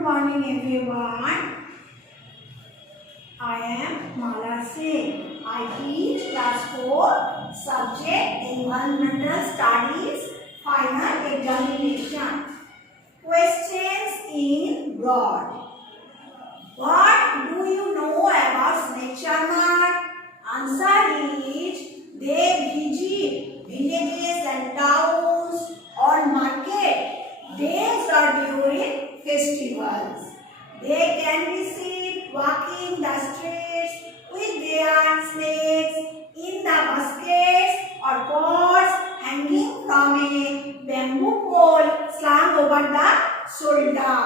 Good morning everyone. I am Mala Singh. I teach class 4 subject Environmental Studies final examination. Questions in broad. What do you know about Snake Charmer? Answer is they visit villages and towns on market days or during festivals. They can be seen walking the streets with their snakes in the baskets or pots hanging from a bamboo pole slung over the shoulder.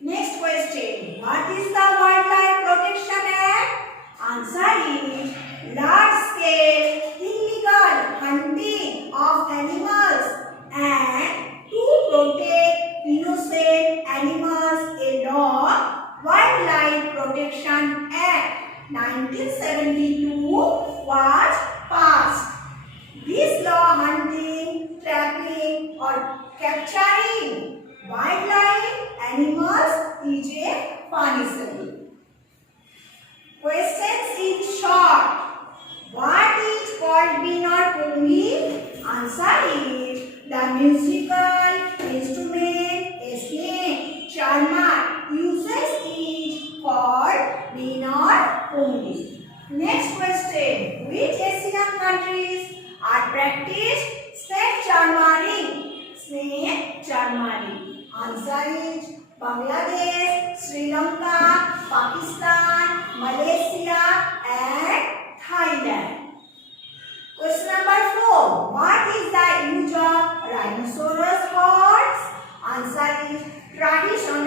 Next question. What is the Wildlife Protection Act? Answer is large scale illegal hunting of animals and to protect innocent animals alone. Wildlife Protection Act 1972 was passed. This law hunting, trapping or capturing wildlife animals is a punishable. Questions in short. What is called Bean or Pungi? Answer is the musical instrument a snake charmer uses is called Bean or Pungi. Next question. Which Asian countries are practiced snake charmering? Snake charmering. Answer is Bangladesh, Sri Lanka, Pakistan, Malaysia and Thailand. Question number 4. What is the use of rhinoceros horns? Answer is traditional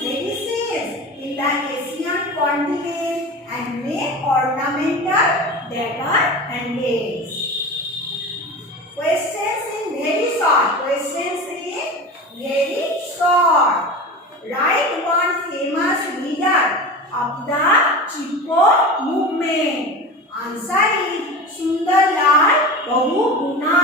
medicines in the Asian continent and make ornamental dagger handles. Questions in very short. Questions in very short. Write one famous leader of the Chipko movement. Answer is Sundarlal Bahuguna.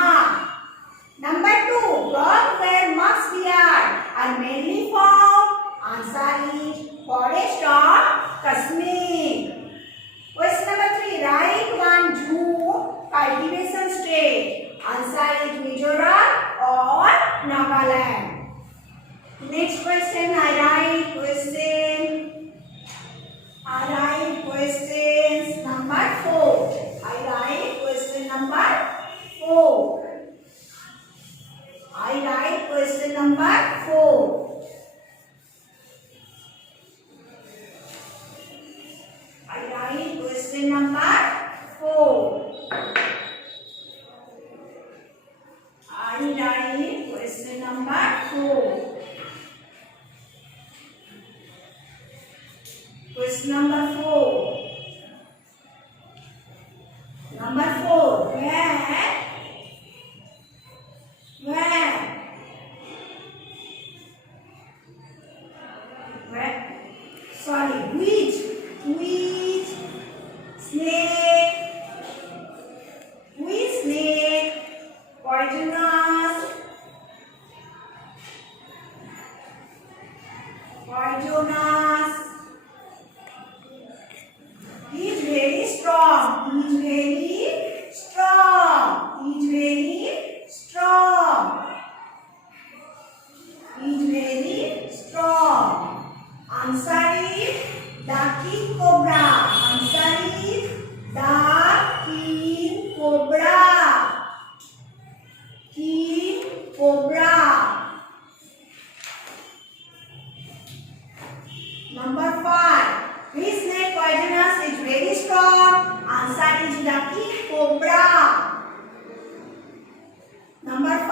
Number 2. Rock where musk deer are mainly found. Answer is forest of Kashmir. Question number 3. Write one Jhum cultivation state. Answer is Mizoram or Nagaland. Next question. I write questions number 4. I write question number 4. I write question number 4. I write question number 4. I write question number 4. Question number 4. Number 4. Which snake poisonous is very strong. Is very strong. Is very strong. Is very strong. Answer is the king cobra. Answer is the king cobra. King cobra. Number 5. Which snake poisonous is very strong? Answer is the king cobra. Number 5.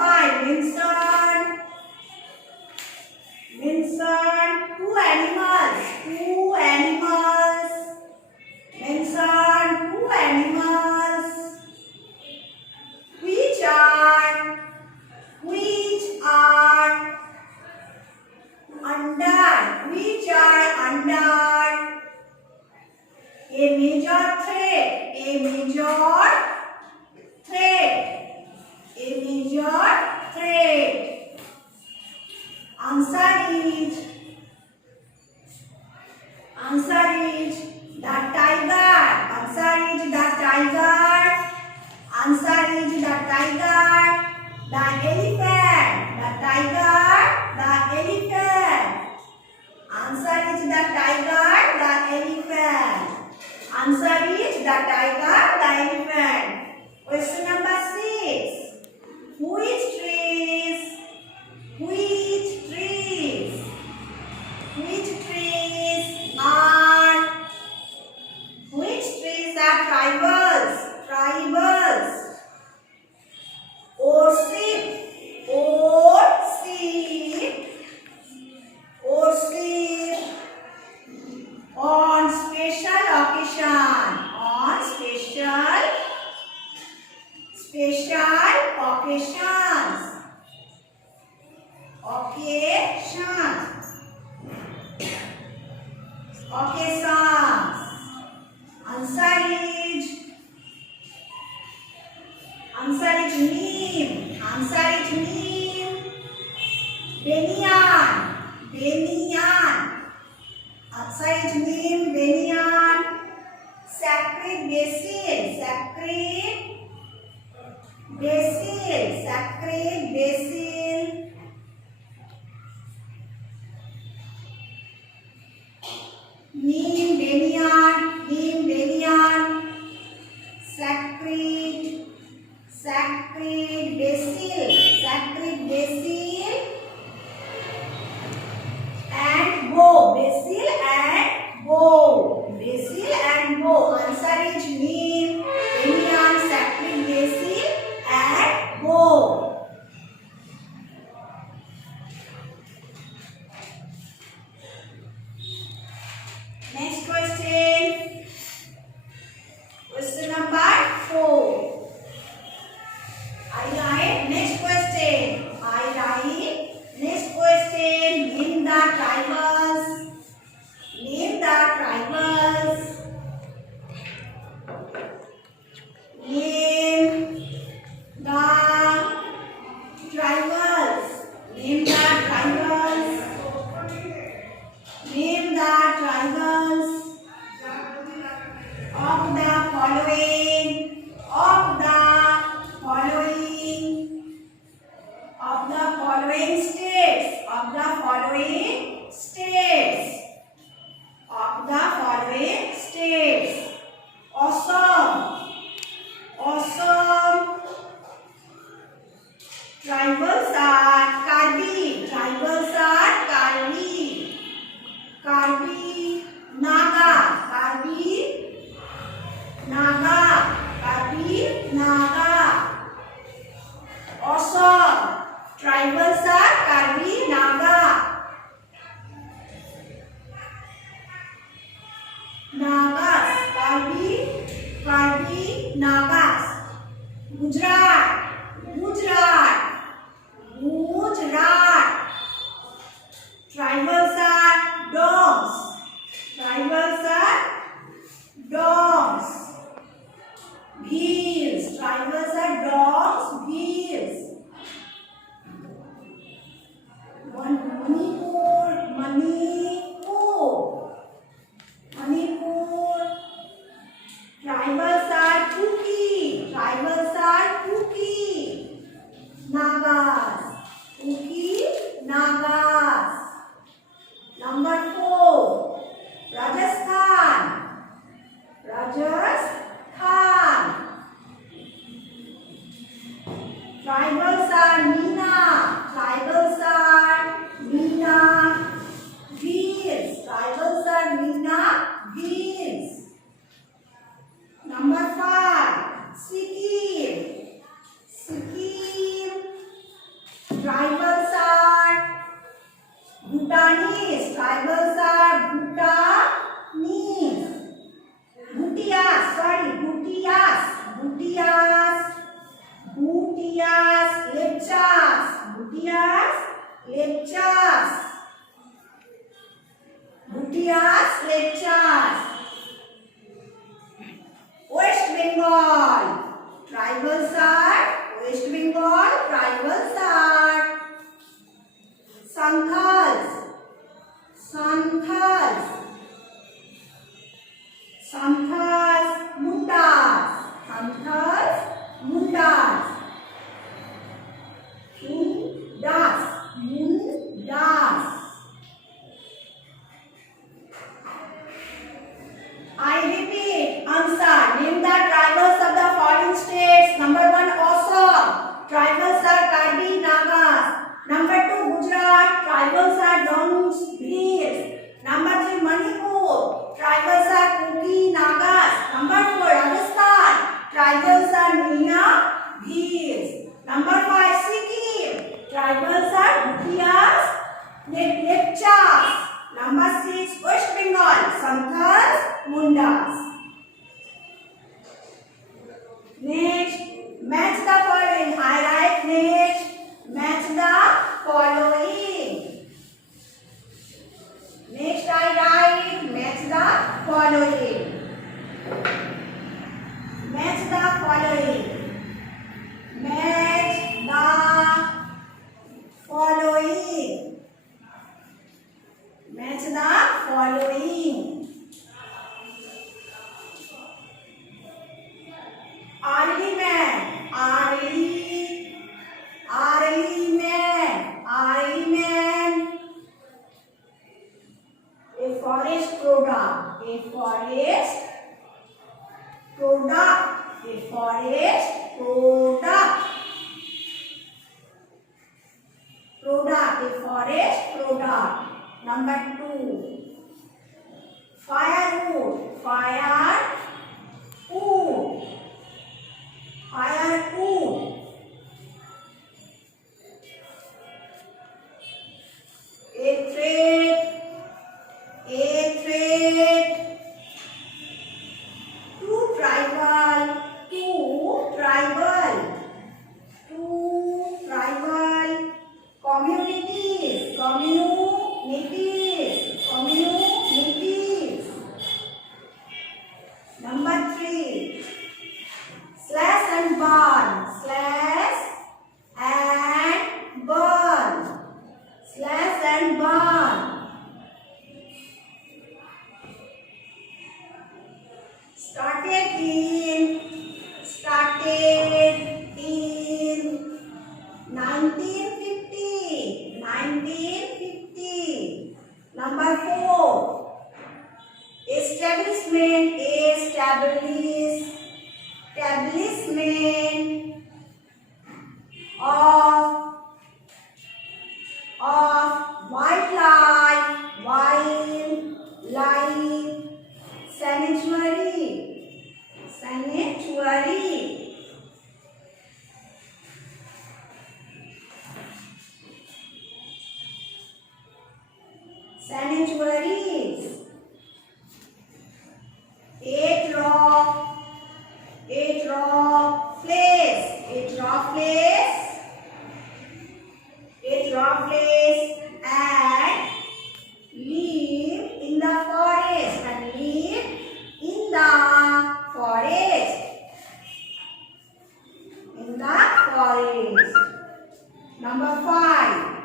Mention two animals. Mention 2 animals which are under a major threat. A major threat. Sacred basil. Neem banyan, neem banyan. Sacred, sacred basil, sacred basil. And bow, basil and bow, basil and bow. Answer is neem, banyan, sacred basil and bow. Next question. Question number 4. I write next question. I write next question. Name the tribals. Name the tribals. Name the tribals. Name the tribals. Name the tribals of the following. Of the following. Of the following states. Of the following states. Of the following states. Assam. Assam. Tribals are Karbi. Tribals are Karbi. Karbi. Naga. Karbi. Naga. Karbi. Naga. Assam. Tribals are Karbi. Naga. Nagas. Karbi. Karbi. Nagas. Gujarat. Gujarat. Gujarat. Tribals are Dongs. Tribals are Dongs. Bhils. Tribals are Dongs. Bhils. Manipur. Manipur. Manipur. Tribals are Kuki. Tribals are Kuki. Nagas. Kuki. Nagas. Number 4. Rajasthan. Rajasthan. Tribals are Meena. Tribals are Meena. Bhils. Tribals are Meena. Bhils. Number 5. Sikkim. Sikkim. Tribals are Bhutanese. Tribals are Bhutanese. Bhutias. Sorry. Bhutias. Bhutias. Bhutias. Lepchas. Bhutias. Lepchas. Bhutias. Lepchas. West Bengal. Tribals are West Bengal. Tribals are Santhals. Santhals. Santhals. Mundas. Santhals. Mundas. Mundas. Mundas. I repeat. Answer. Name the tribals of the following states. Number 1. Assam. Tribals are Karbi. product, a forest product. Number 2, firewood, firewood, firewood. A thread, a thread. Two tribal, two tribal, two tribal. Communities, communities, communities. Number 3, slash and burn, slash and burn, slash and burn. Started in 1950, 1950. Number 4, establishment, establishment of wildlife sanctuary, sanctuary. Sanctuaries. Eight rock place, and live in the forest, in the forest. Number 5,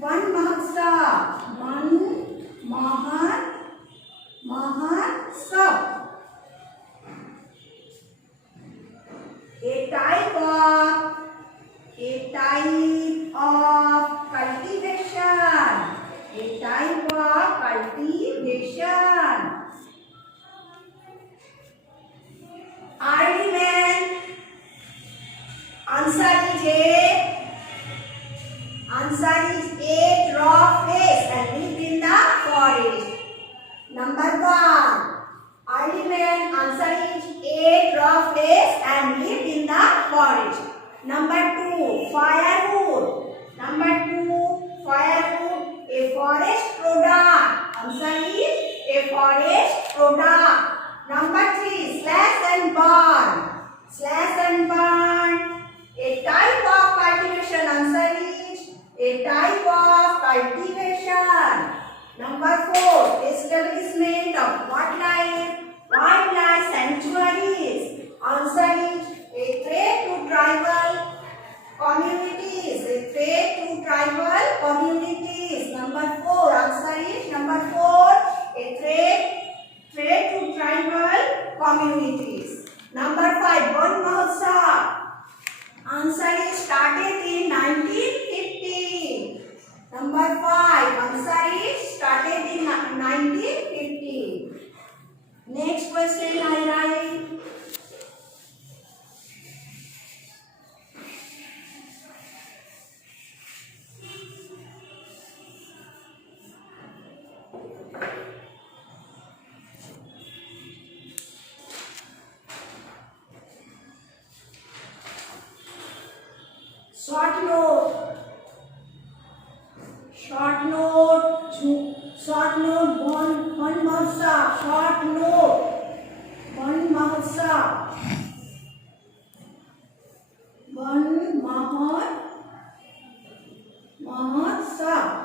One Mahotsav. A type of cultivation, a type of cultivation. Early man, answer is a raw place and live in the forest. Number 1, early man, answer is a raw place and live in the forest. Number 2, firewood. Number 2, firewood, a forest product. Answer is a forest product. Number 3, slash and burn. Slash and burn, a type of cultivation. Answer is a type of cultivation. Number 4, establishment of wildlife sanctuaries. Answer is a threat to tribal communities. A threat to tribal communities. Number 4, answer is number 4, a threat to tribal communities. Number 5, One Mahotsav. Answer is started in 1950. Number 5, answer is started in 1950. Next question I write. Short note, One Mahotsav, short note, One Mahotsav, One Mahotsav.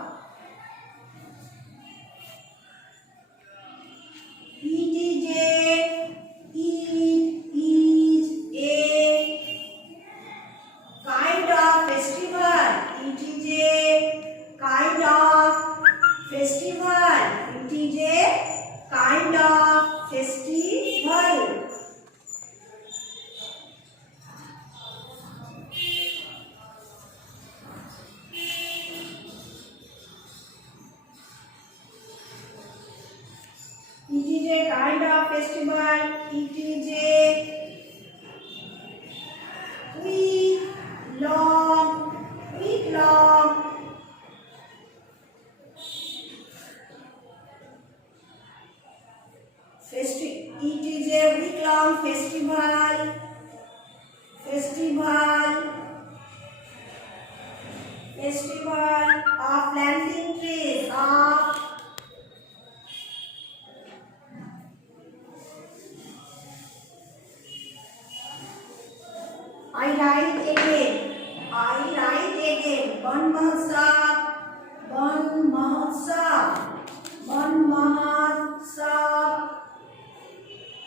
It is a kind of festival. It is a week long Festival of planting trees. Of I write again. Van Mahotsav.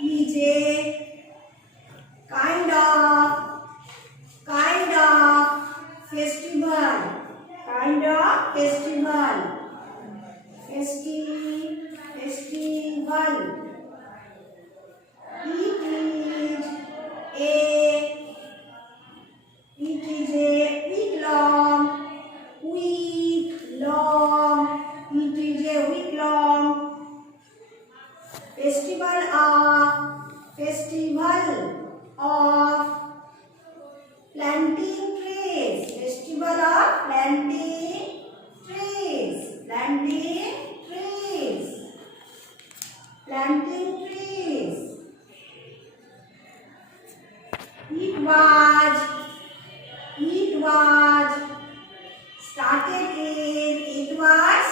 Is a kind of festival. Festival. It is a week long. It is a week long festival of planting trees. Festival of planting trees. It was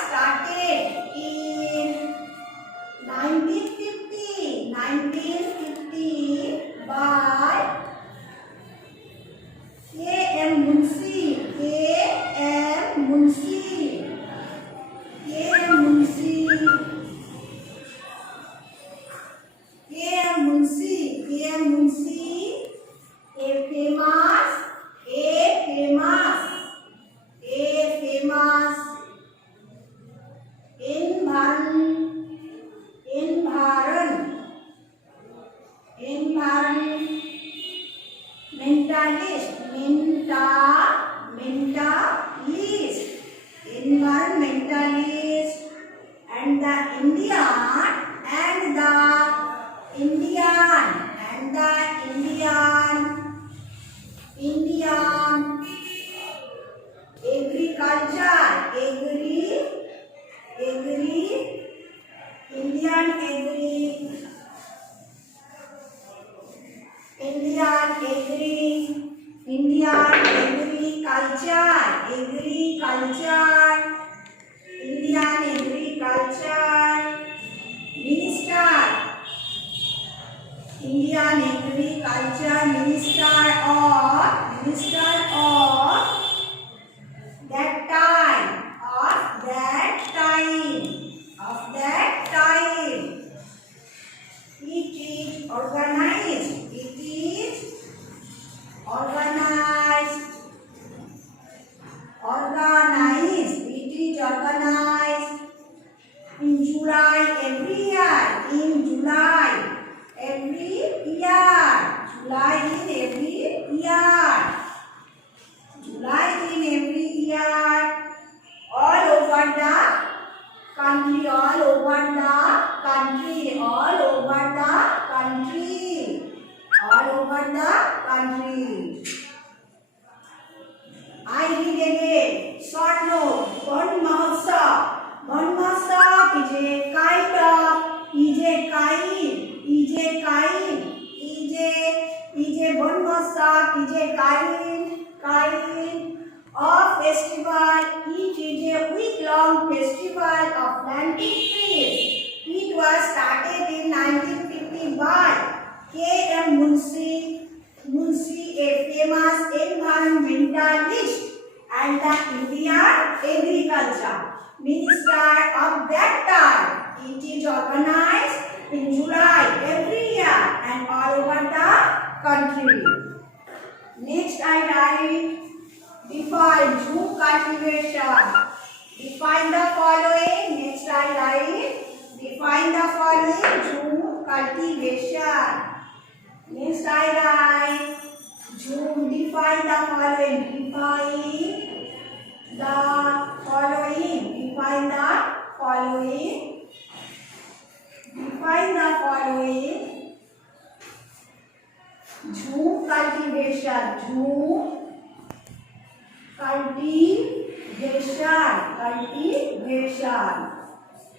started in 1950 by K.M. Munshi. A famous environmentalist and the Indian agriculture minister of that time. It is organized in July every year. All over the country. I read again. Short note. Van Mahotsav is a kind of festival. It is a week-long festival of planting trees. It was started in 1950 by K.M. Munshi, a famous environmentalist and the Indian agriculture minister of that time. It is organized in July every year and all over the country. Next I write define Jhum cultivation. Define the following. Next I write define the following Jhum cultivation. Next I write Jhum. Define the following. Define the following. Jhum cultivation.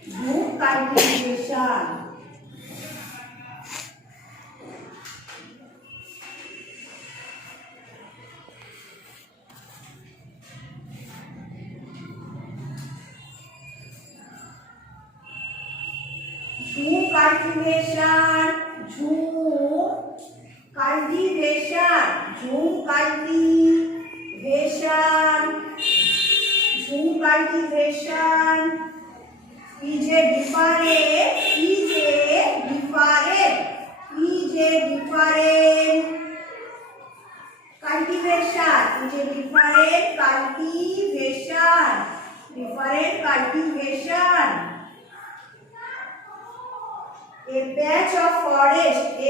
Jhum cultivation. cultivation. Jhum cultivation. Jhum cultivation. Jhum cultivation. Is a different. Is a different. Is a different. Cultivation. Is a different cultivation. Different cultivation. A patch of forest. A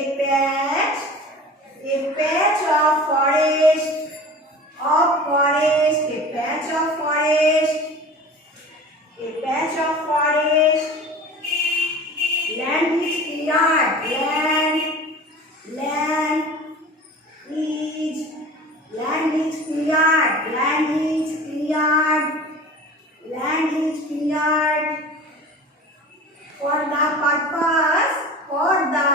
patch of forest. Of forest. A patch of forest. A patch of forest. Land is cleared. Land is cleared. Land is cleared. Land is cleared. For the purpose. For the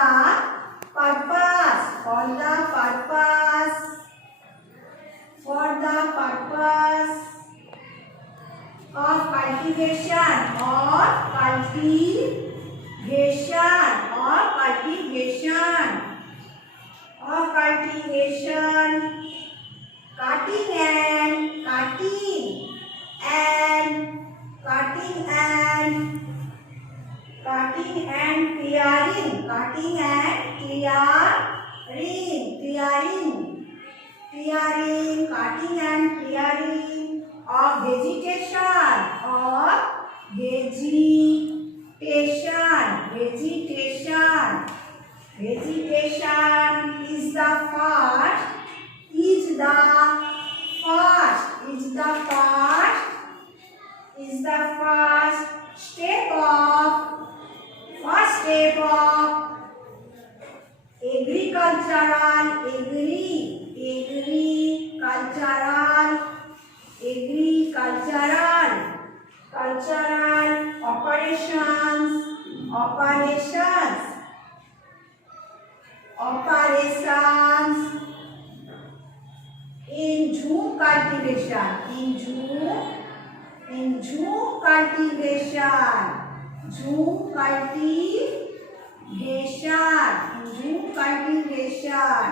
purpose. For the purpose. For the purpose of cultivation. Or cultivation. Or cultivation. Or cultivation. Cutting and cutting and cutting and cutting and clearing. Cutting and clearing. Clearing. Clearing. Cutting and clearing of vegetation. Of vegetation. Vegetation. Vegetation is the first. Is the first. Is the first. Is the first step of. First step of agricultural. Agricultural operations. In jhum cultivation. In jhum cultivation. Jhum cultivation.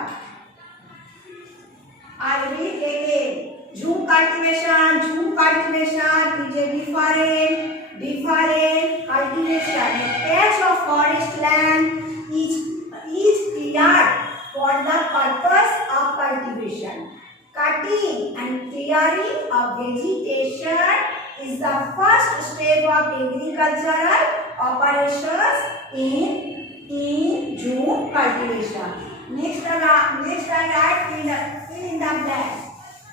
I read again. Jhum cultivation is a different cultivation. A patch of forest land is cleared for the purpose of cultivation. Cutting and clearing of vegetation is the first step of agricultural operations in jhum cultivation. Next I write fill in the blanks.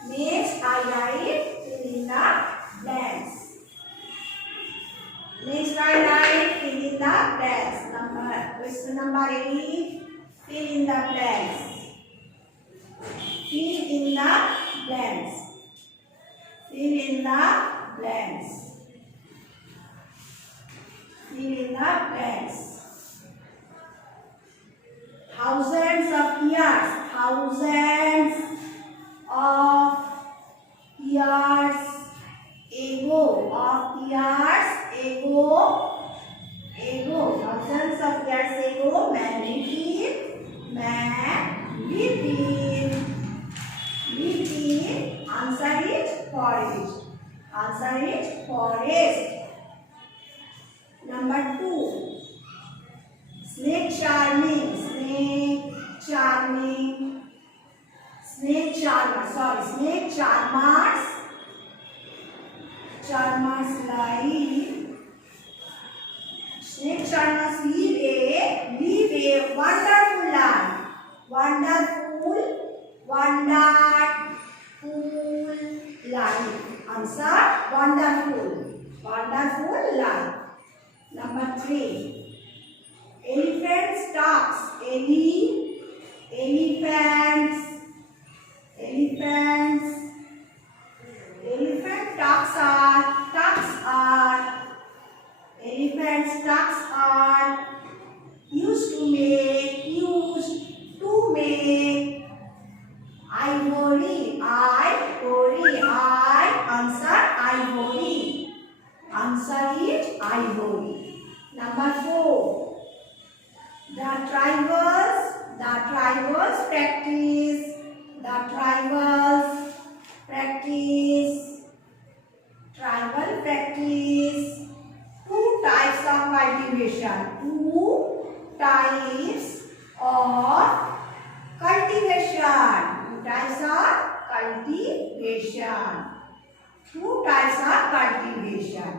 Next I write fill in the blanks. Next I write fill in the blanks. Question number 8. Fill in the blanks. Fill in the blanks. Fill in the blanks. Fill in the blanks. Thousands of years ago, thousands of years ago, man lived in answer it forest. Number 2, snake charmers live a wonderful life. Wonderful life. Answer wonderful life. Number 3, elephants talks. Elephants talks are used to make ivory. Answer it ivory. Number 4, The tribals practice. The tribal practice two types of cultivation. Two types of cultivation. Two types of cultivation. Two types of cultivation.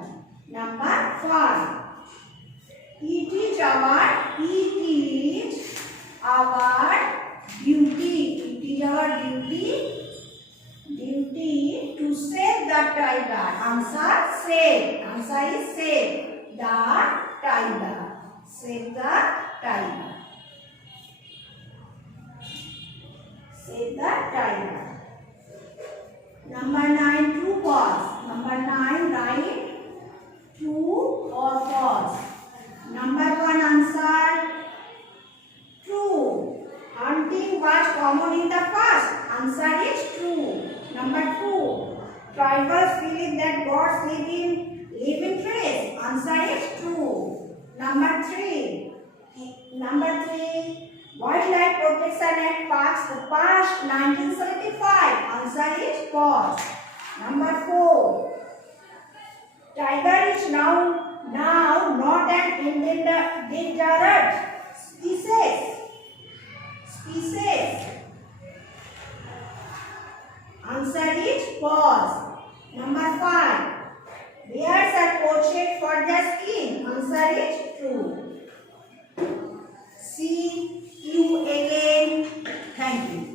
Number 5. It is our duty. It is our duty to save the tiger. Answer save. Answer is save the tiger. Save the tiger. Save the tiger. Number 9, true false. Number 9, write true or false. Number 1 answer true. Hunting was common in the past. Answer is true. Number 2, tribals believe that gods live in trees. Answer is true. Number 3, Wildlife Protection Act passed 1975. Answer is false. Number 4, tiger is now not an endangered species. Answer is false. Number 5, bears are poached for their skin. Answer is true. See you again. Thank you.